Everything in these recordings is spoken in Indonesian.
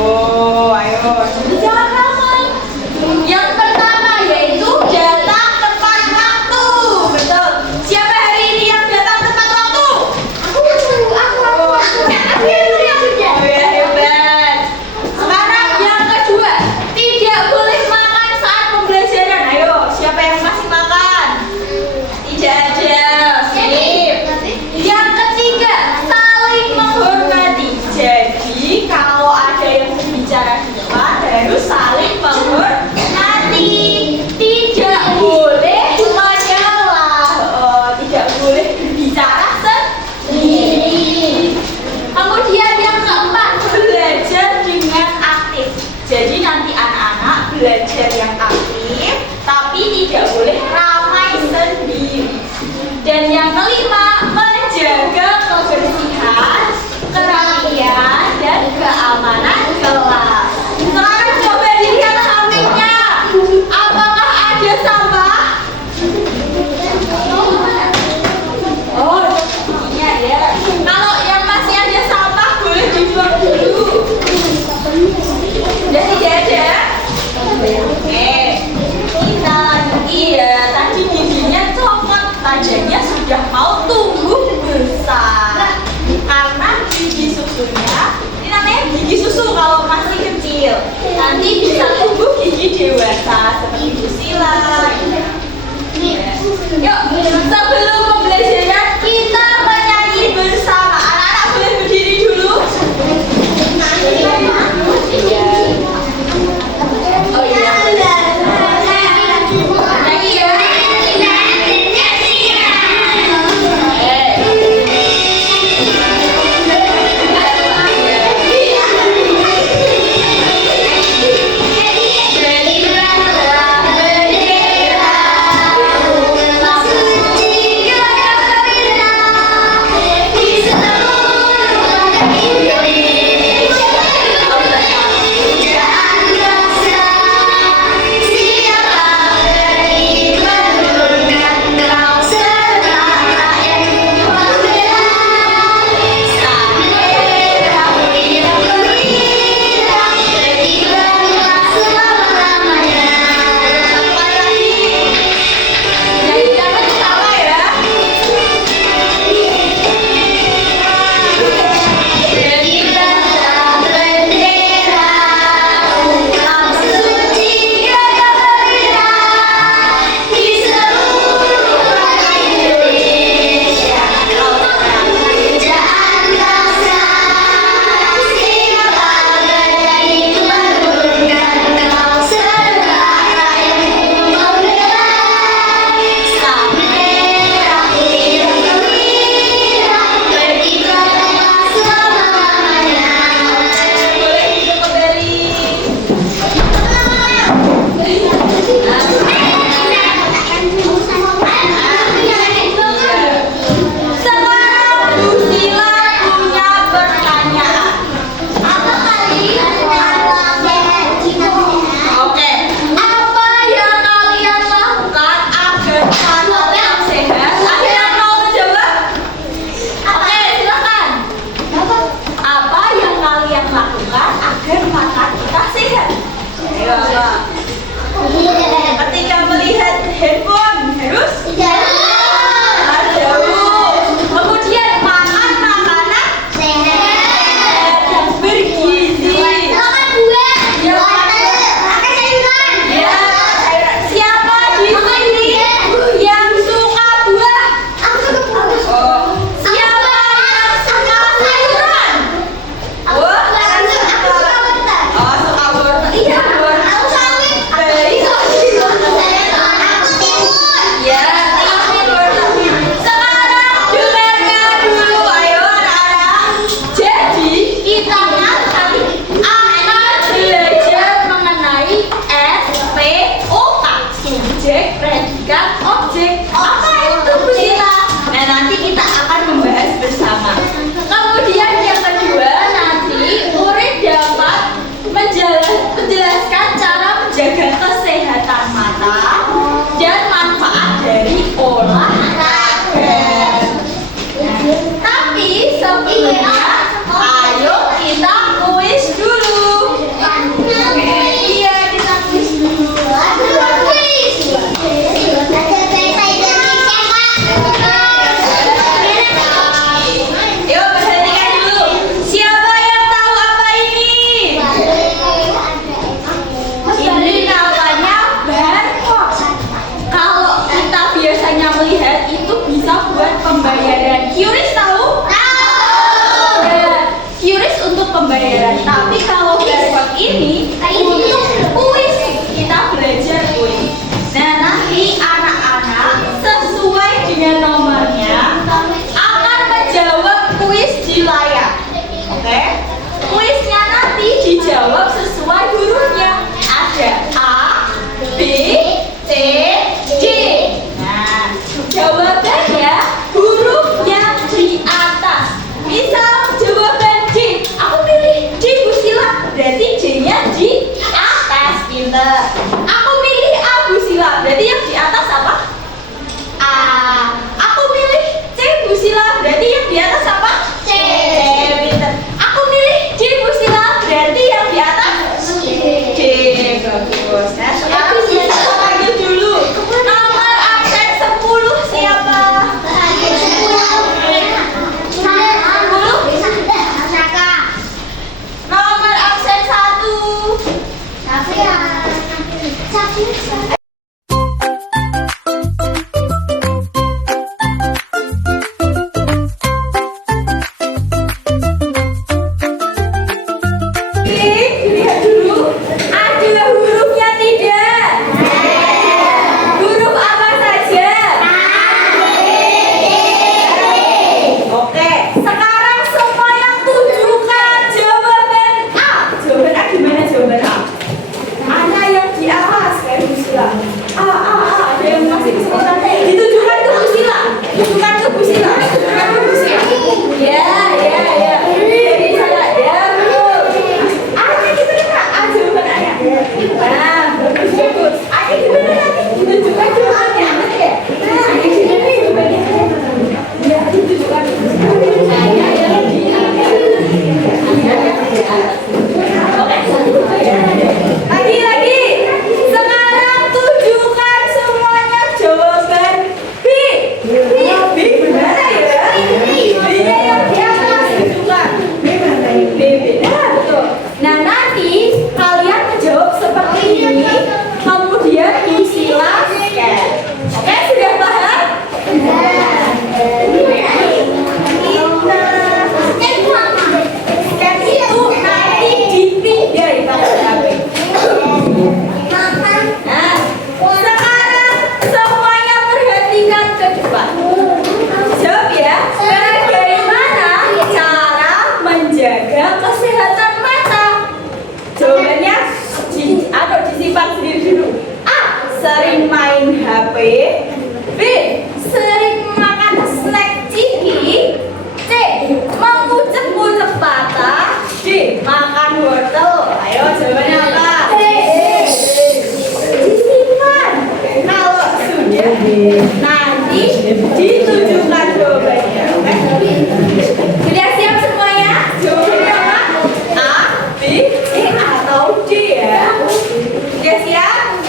Oh, ayo. Jangan ramai. Yang pertama yaitu datang tepat waktu. Betul. Siapa hari ini yang datang tepat waktu? Aku. Oh ya, hebat. Sekarang yang kedua, tidak boleh makan saat pembelajaran. Ayo, siapa yang masih makan? Tidak ada. Sip. Yang ketiga, saling menghormati. Jadi kalau ada yang bicara di depan harus saling menghormati. Tidak boleh mengalah. Tidak boleh berbicara sendiri. Kemudian yang keempat, belajar dengan aktif. Jadi nanti anak-anak belajar yang aktif, tapi tidak boleh ramai sendiri. Dan yang kelima, menjaga kebersihan, kerapian, dan keamanan kelas. Sekarang coba dilihat sampingnya. Apakah ada sampah? Oh, iya ya. Kalau yang masih ada sampah boleh dibuang dulu. Sudah tidak ada? Oke, kita lanjut ya. Tadi giginya copot, tandanya sudah mau tumbuh besar. Karena gigi susunya, ini namanya gigi susu kalau masih kecil. Nanti bisa tumbuh gigi dewasa seperti Bu Sila. Yuk, sebelum pembelajaran kita menyanyi bersama. Anak-anak boleh berdiri dulu. Oh iya. Nyanyi ya. Berdirilah, berdirilah, pinter. Aku pilih A, Bu Sila. Berarti yang di atas apa? A. Aku pilih C, Bu Sila. Berarti yang di atas apa? C. Pinter. Aku pilih D, Bu Sila. Berarti yang di atas D. Bagus. Nah, sekarang kita panggil dulu. Nomor absen 10 siapa? 10. Nomor absen 1. Lihat dulu, ada hurufnya tidak? Huruf apa saja? Oke, sekarang semua yang tunjukkan jawaban A. Jawaban A gimana jawaban A? Ada yang di atas kayak Bu Sila. Ada yang masih kesemutan. Ditunjukkan ke Bu Sila. Tunjukkan ke Bu Sila. Tunjukkan ke Bu Sila. Ya. Jadi salah ya. Ada gimana? Ada jawaban A-nya. Nah, bagus. Ada gimana lagi? Ditunjukkan jawabannya. Ada gimana jawabannya? Ya, ditunjukkan. Lagi. Sekarang tunjukkan semuanya jawaban B. B mana ya? B-nya yang di atas tunjukkan. B. Nah, betul. Nah, nanti kalian menjawab seperti ini. Kemudian Bu Sila scan. Oke, sudah paham? Scan itu nanti dipindah pada HP. Nah, sekarang semuanya perhatikan ke depan. Jawab ya. Bagaimana cara menjaga kesehatan mata? Jawabannya disimpan sendiri dulu. A. Sering main HP. B. Sering makan snack ciki. C. Mengucek-ngucek mata. D. Makan wortel. Ayo jawabannya apa? Disimpan. Kalau sudah nanti ditunjukkan jawabannya. Oke? Sudah siap semuanya? Jawabannya apa? A, B, C atau D ya? Sudah siap?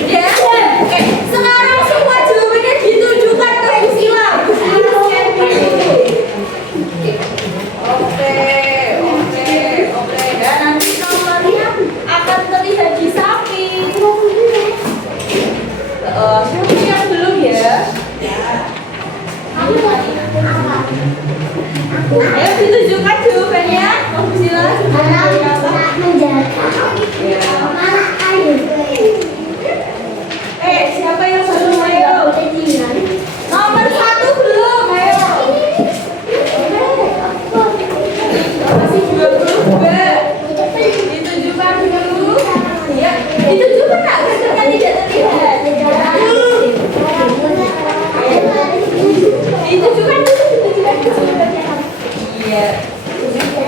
Sudah? Oke. Sekarang semua jawabannya ditunjukkan ke Bu Sila. Bu Sila scan dulu. Oke. Dan nanti nomornya akan terlihat di samping. Siapa yang belum ya? Ayo ditunjukkan jawabannya. Bu Sila. Siapa yang belum? Ayo. Nomor 1 belum. Ayo. Masih 22. Ditunjukkan dulu. Ya, ditunjukkan nggak? Karena tidak terlihat. Ditunjukkan jawabannya. Iya.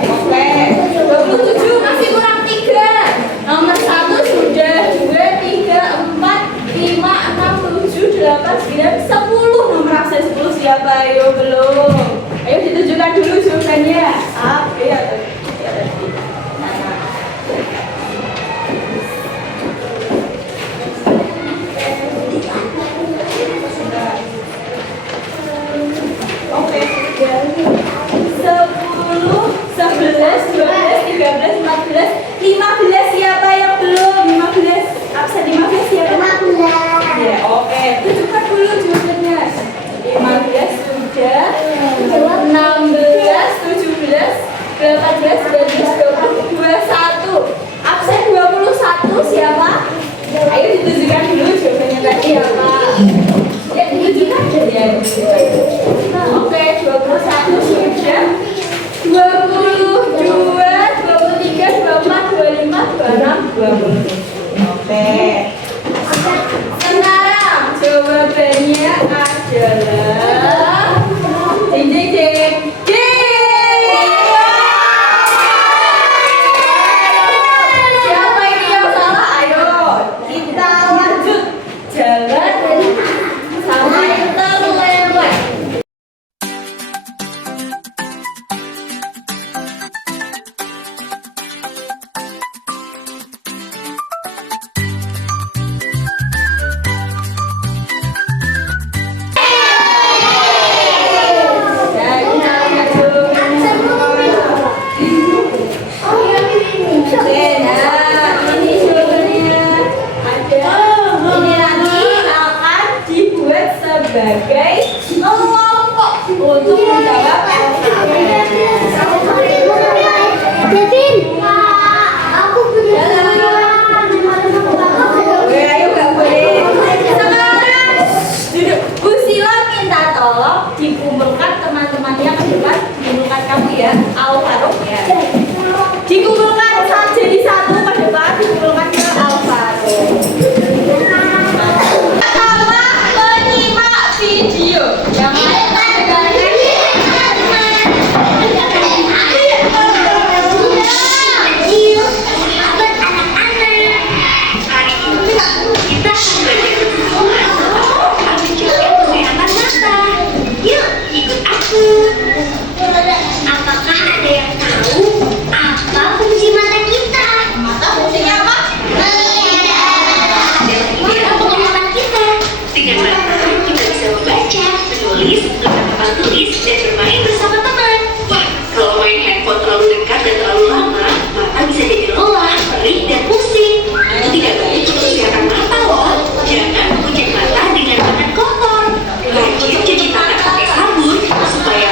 Oke. 27 masih kurang 3. Nomor 1 sudah, 2, 3, 4, 5, 6, 7, 8, 9, 10. Nomor absen 10 siapa? Ayo belum. Ayo ditunjukkan dulu jawabannya. A, B atau C. Apakah ada yang tahu apa fungsi mata kita? Mata fungsinya apa? Melihat untuk penglihatan kita. Dengan mata kita bisa membaca, menulis, melakukan papan tulis, dan bermain bersama teman. Wah, kalau main handphone terlalu dekat dan terlalu lama, mata bisa jadi lelah, perih, dan pusing. Itu tidak baik untuk kesehatan mata loh. Jangan mencuci mata dengan tangan kotor. Rajin cuci tangan pakai sabun supaya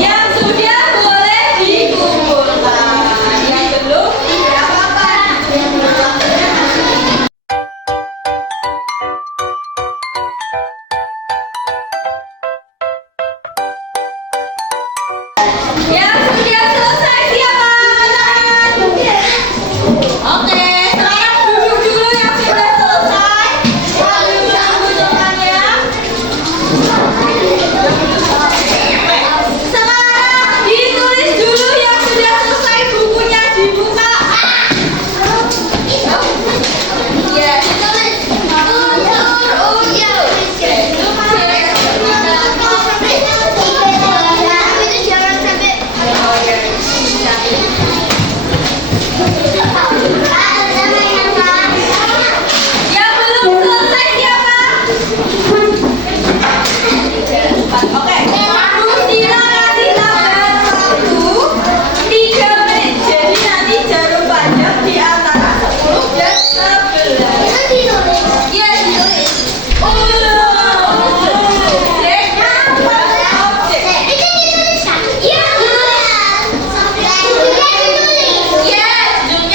Yang sudah boleh dikumpulkan. Yang belum tidak apa-apa. Yang sudah selesai siapa? Oke, sekarang duduk dulu yang sudah selesai. Ambil buku-bukunya. Sekarang ditulis dulu yang sudah selesai bukunya dibuka. Ya, ditulis. Yang belum selesai siapa? Oke, Rustina kasih tambahan waktu 3 menit. Jadi nanti jarum panjang di antara 10 dan 11. Iya, ditulis. Objek tambah objek. Yes,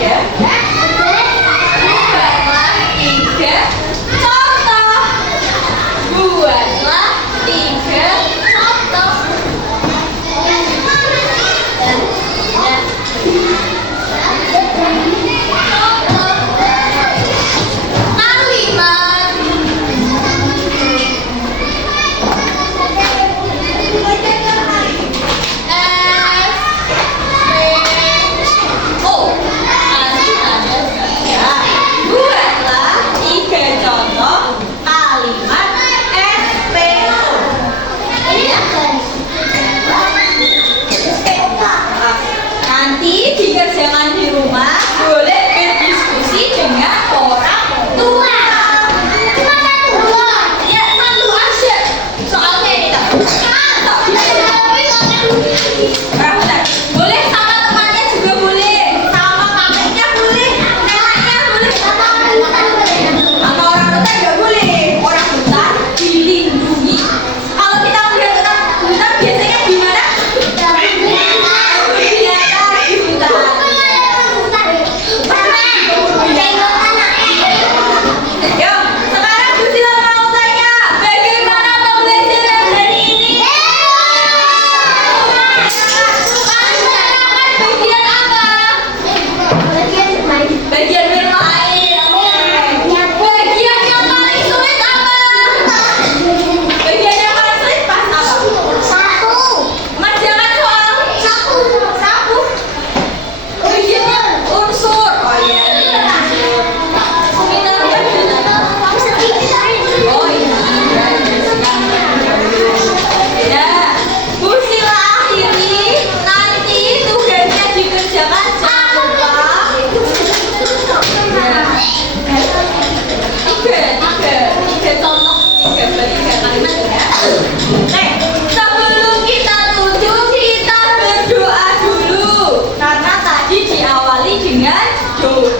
tiga. Buatlah tiga contoh. Buatlah tiga contoh. Kalimat. Buatlah tiga contoh kalimat SPO. Nanti dikerjakan di rumah boleh berdiskusi dengan orang tua. Ya, satu aja. Soalnya ini tak Rambutan. Boleh sama temannya juga boleh, sama kakeknya boleh, neneknya boleh, sama orang hutan nggak boleh. Orang hutan dilindungi. Kalau kita melihat orang hutan biasanya gimana? Binatang di hutan. Yuk, sekarang Bu Sila mau tanya, bagaimana pembelajaran hari ini? Bagian apa? Bagian bermain. Bagian yang paling sulit apa? Bagian yang paling sulit pas apa? Mengerjakan soal sapu. Bagiannya unsur. Oh iya. Kita lihat oh iya. Ya, Bu Sila akhiri. Nanti tugasnya dikerjakan jangan lupa. Tiga contoh, tiga kalimat ya. Sebelum kita tutup kita berdoa dulu karena tadi diawali dengan doa.